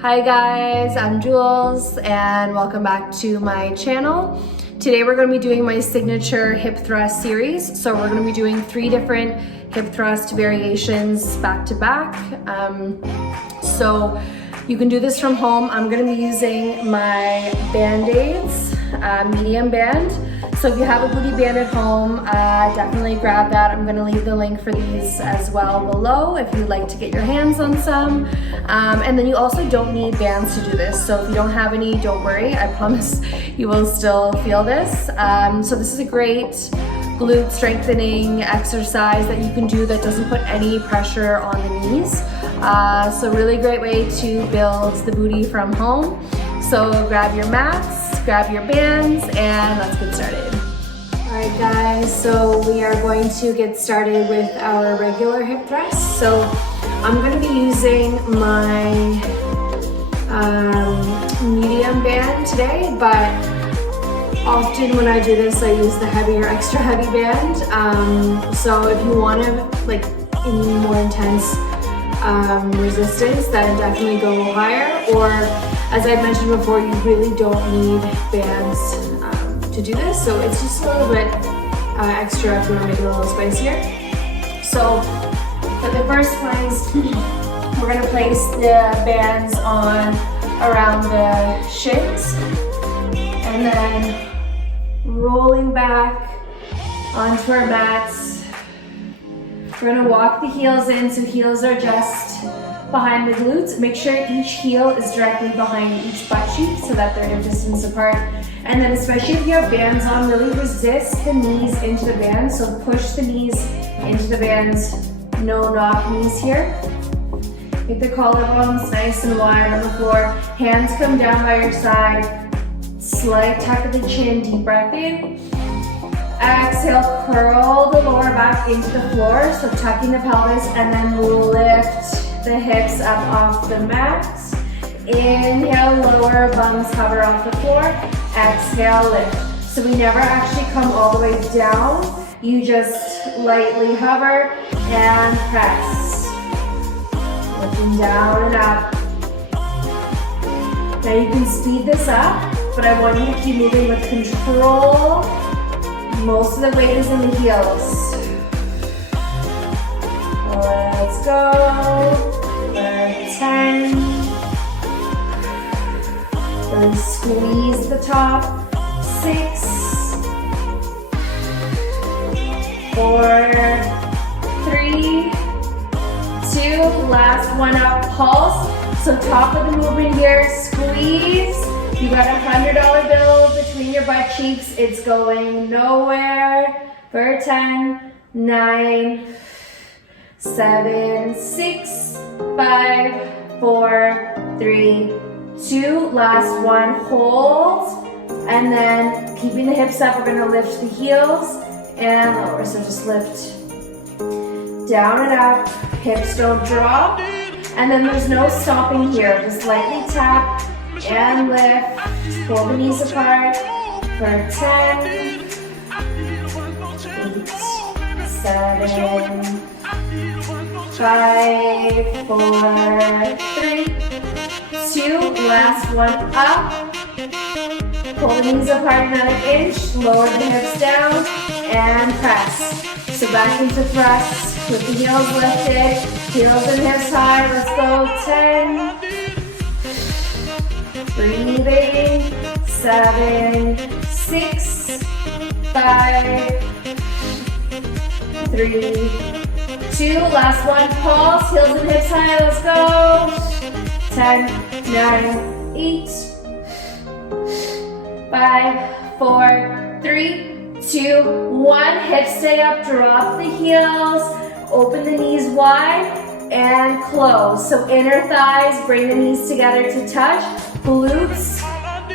Hi guys, I'm Jules and welcome back to my channel. Today we're going to be doing my signature hip thrust series. So we're going to be doing 3 different hip thrust variations back to back. So you can do this from home. I'm going to be using my Band-Aids, medium band. So if you have a booty band at home, definitely grab that. I'm gonna leave the link for these as well below if you'd like to get your hands on some. And then you also don't need bands to do this. So if you don't have any, don't worry. I promise you will still feel this. So this is a great glute strengthening exercise that you can do that doesn't put any pressure on the knees. So really great way to build the booty from home. So grab your mats, grab your bands, and let's get started. All right guys, so we are going to get started with our regular hip thrust. So I'm going to be using my medium band today, but often when I do this, I use the heavier, extra heavy band. So if you want to like any more intense resistance, then definitely go higher. Or as I mentioned before, you really don't need bands to do this. So it's just a little bit extra if you want to make it a little spicier. So for the first place, we're going to place the bands on around the shins and then rolling back onto our mats. We're going to walk the heels in, so heels are just behind the glutes. Make sure each heel is directly behind each butt cheek so that they're a distance apart. And then especially if you have bands on, really resist the knees into the bands. So push the knees into the bands, no knock knees here. Make the collarbones nice and wide on the floor. Hands come down by your side. Slight tuck of the chin, deep breath in. Exhale, curl the lower back into the floor. So tucking the pelvis and then lift the hips up off the mat. Inhale, lower bums hover off the floor. Exhale, lift. So we never actually come all the way down. You just lightly hover and press. Lifting down and up. Now you can speed this up, but I want you to keep moving with control. Most of the weight is in the heels. Let's go. 10. Then squeeze the top. 6, 4, 3, 2. Last one up, pulse. So top of the movement here, squeeze. You got a $100 bill between your butt cheeks. It's going nowhere. For 10, 9, 7, 6, 5, 4, 3, 2. Last one, hold. And then keeping the hips up, we're gonna lift the heels and lower. So just lift down and up, hips don't drop. And then there's no stopping here. Just lightly tap and lift. Pull the knees apart for 10, 8, 7, 5, 4, 3, 2. Last one up. Pull the knees apart another inch. Lower the hips down and press. So back into thrust with the heels lifted. Heels and hips high. Let's go. 10. Breathing. 7, 6, 5, 3, 2. Last one. Pulse. Heels and hips high. Let's go. 10, 9, 8, 5, 4, 3, 2, 1. Hips stay up. Drop the heels. Open the knees wide and close. So inner thighs, bring the knees together to touch. Glutes,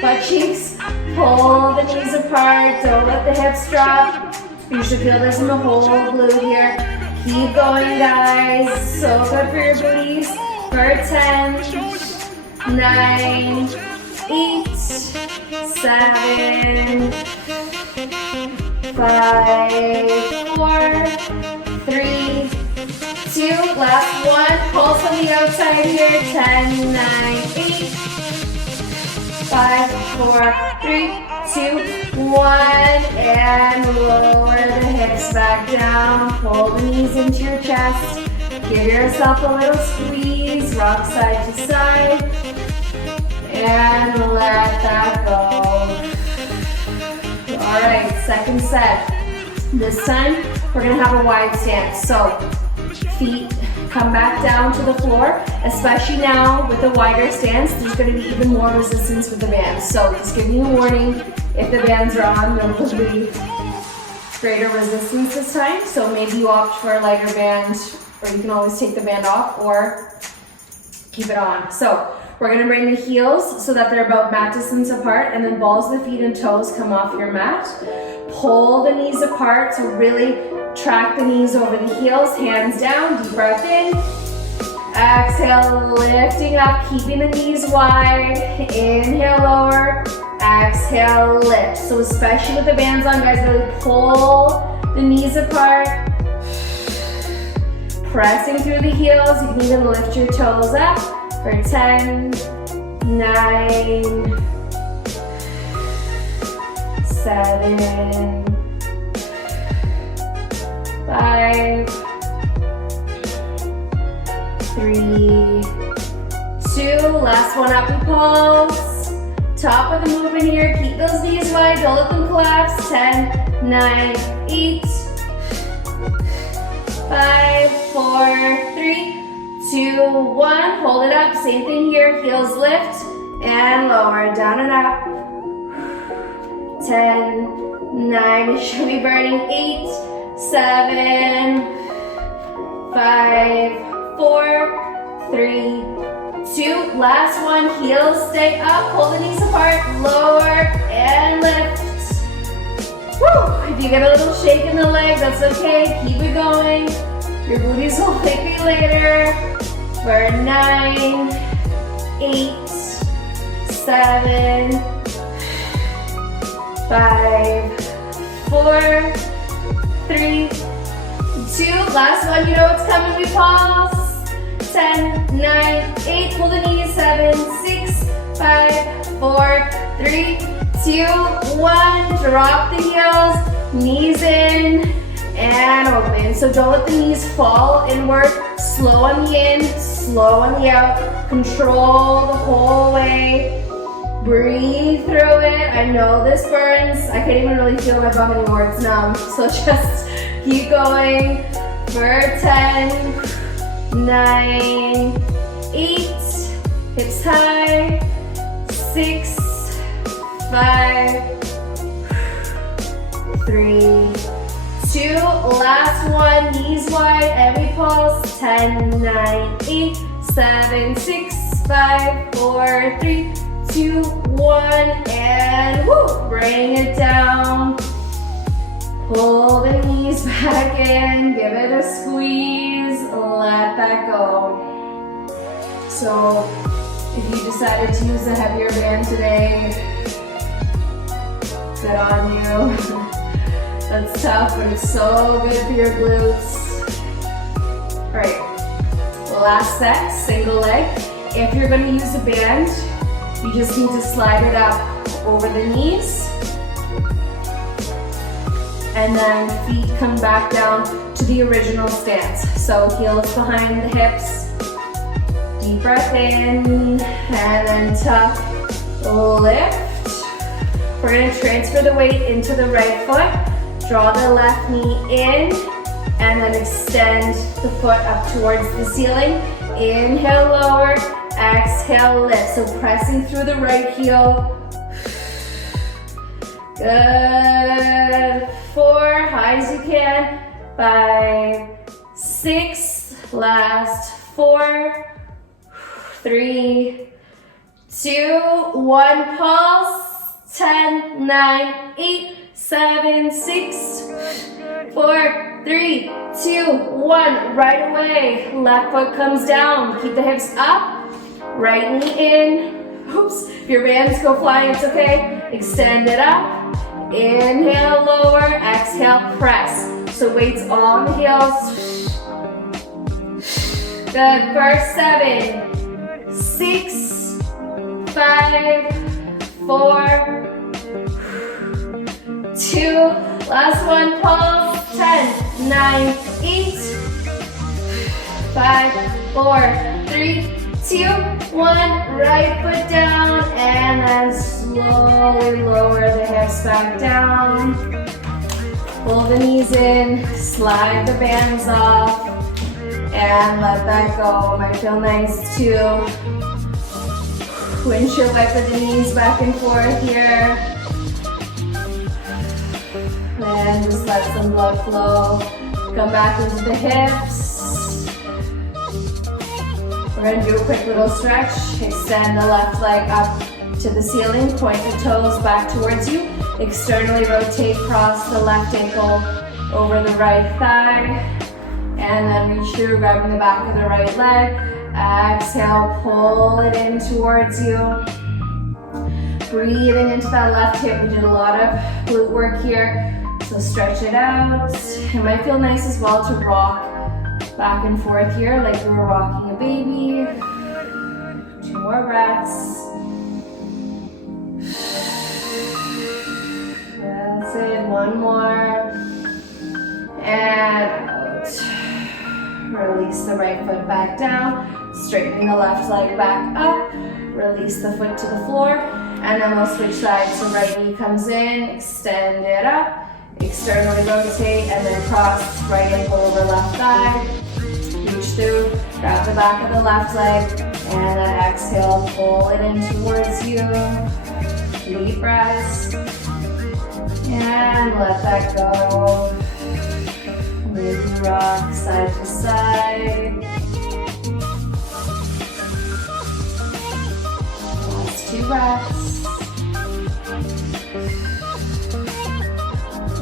butt cheeks, pull the knees apart. Don't let the hips drop. You should feel this in the whole glute here. Keep going, guys. So good for your booties. For 10, 9, 8, 7, 5, 4, 3, 2. Last one. Pulse on the outside here. 10, 9, 8. 5, 4, 3, 2, 1, and lower the hips back down. Pull the knees into your chest. Give yourself a little squeeze, rock side to side, and let that go. All right, second set. This time, we're gonna have a wide stance. So, feet come back down to the floor, especially now with a wider stance, there's gonna be even more resistance with the bands. So just giving you a warning, if the bands are on, there will be greater resistance this time. So maybe you opt for a lighter band, or you can always take the band off or keep it on. So we're gonna bring the heels so that they're about mat distance apart, and then balls of the feet and toes come off your mat. Pull the knees apart, so really track the knees over the heels, hands down, deep breath in. Exhale, lifting up, keeping the knees wide. Inhale, lower. Exhale, lift. So especially with the bands on, guys, really pull the knees apart. Pressing through the heels. You can even lift your toes up for 10, 9, 7, 5, 3, 2, last one, up and pulse. Top of the movement here, keep those knees wide, don't let them collapse. 10, 9, 8, 5, 4, 3, 2, 1. Hold it up, same thing here, heels lift and lower, down and up. 10, 9, it should be burning. 8, 7, 5, 4, 3, 2. Last one, heels stay up, pull the knees apart, lower and lift. Woo! If you get a little shake in the leg, that's okay, keep it going. Your booties will thank me later. For 9, 8, 7, 5, 4, 3, 2. Last one, you know what's coming, we pause. 10, 9, 8, pull the knees. 7, 6, 5, 4, 3, 2, 1. Drop the heels, knees in and open. So don't let the knees fall inward. Slow on the in, slow on the out. Control the whole way. Breathe through it. I know this burns. I can't even really feel my bum anymore. It's numb. So just keep going for 10, 9, 8, hips high, 6, 5, 3, 2, last one, knees wide, every pulse. 10, 9, 8, 7, 6, 5, 4, 3, 2, 1, and woo, bring it down. Pull the knees back in, give it a squeeze, let that go. So if you decided to use a heavier band today, good on you. That's tough, but it's so good for your glutes. All right, last set, single leg. If you're gonna use a band, you just need to slide it up over the knees. And then feet come back down to the original stance. So heels behind the hips. Deep breath in, and then tuck, lift. We're gonna transfer the weight into the right foot. Draw the left knee in, and then extend the foot up towards the ceiling. Inhale, lower, exhale, lift. So pressing through the right heel. Good. 4, high as you can. 5, 6, last 4, 3, 2, 1, pulse. 10, 9, 8, 7, 6, 4, 3, 2, 1. Right away, left foot comes down. Keep the hips up. Right knee in. Oops, if your bands go flying, it's okay. Extend it up. Inhale, lower. Exhale, press. So weight's on the heels. Good. For 7, 6, 5, 4, 2, last one, pulse, 10, 9, 8, 5, 4, 3, 2, 1, right foot down, and then slowly lower the hips back down. Pull the knees in, slide the bands off, and let that go. Might feel nice to windshield wiper the knees back and forth here. And just let some blood flow. Come back into the hips. We're gonna do a quick little stretch. Extend the left leg up to the ceiling, point the toes back towards you. Externally rotate, cross the left ankle over the right thigh. And then reach through, grabbing the back of the right leg. Exhale, pull it in towards you. Breathing into that left hip. We did a lot of glute work here, so stretch it out. It might feel nice as well to rock back and forth here like you were rocking a baby. 2 more breaths. That's it, 1 more. And out. Release the right foot back down, straightening the left leg back up. Release the foot to the floor, and then we'll switch sides. So right knee comes in, extend it up, externally rotate, and then cross right ankle over left thigh. Reach through, grab the back of the left leg, and then exhale, pull it in towards you. Deep breaths, and let that go. Maybe rock side to side. Last 2 breaths.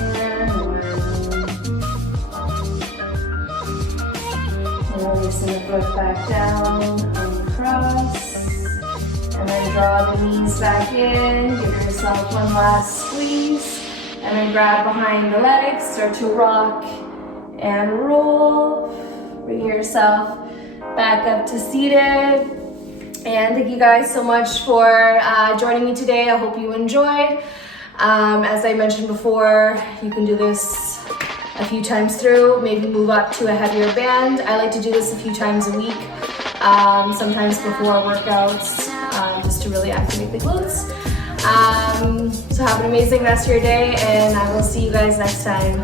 And 1. Releasing the foot back down, uncross. And then draw the knees back in. Give yourself 1 last squeeze. And then grab behind the legs, start to rock and roll. Bring yourself back up to seated. And thank you guys so much for joining me today. I hope you enjoyed. As I mentioned before, you can do this a few times through, maybe move up to a heavier band. I like to do this a few times a week, sometimes before workouts, just to really activate the glutes. So have an amazing rest of your day, and I will see you guys next time.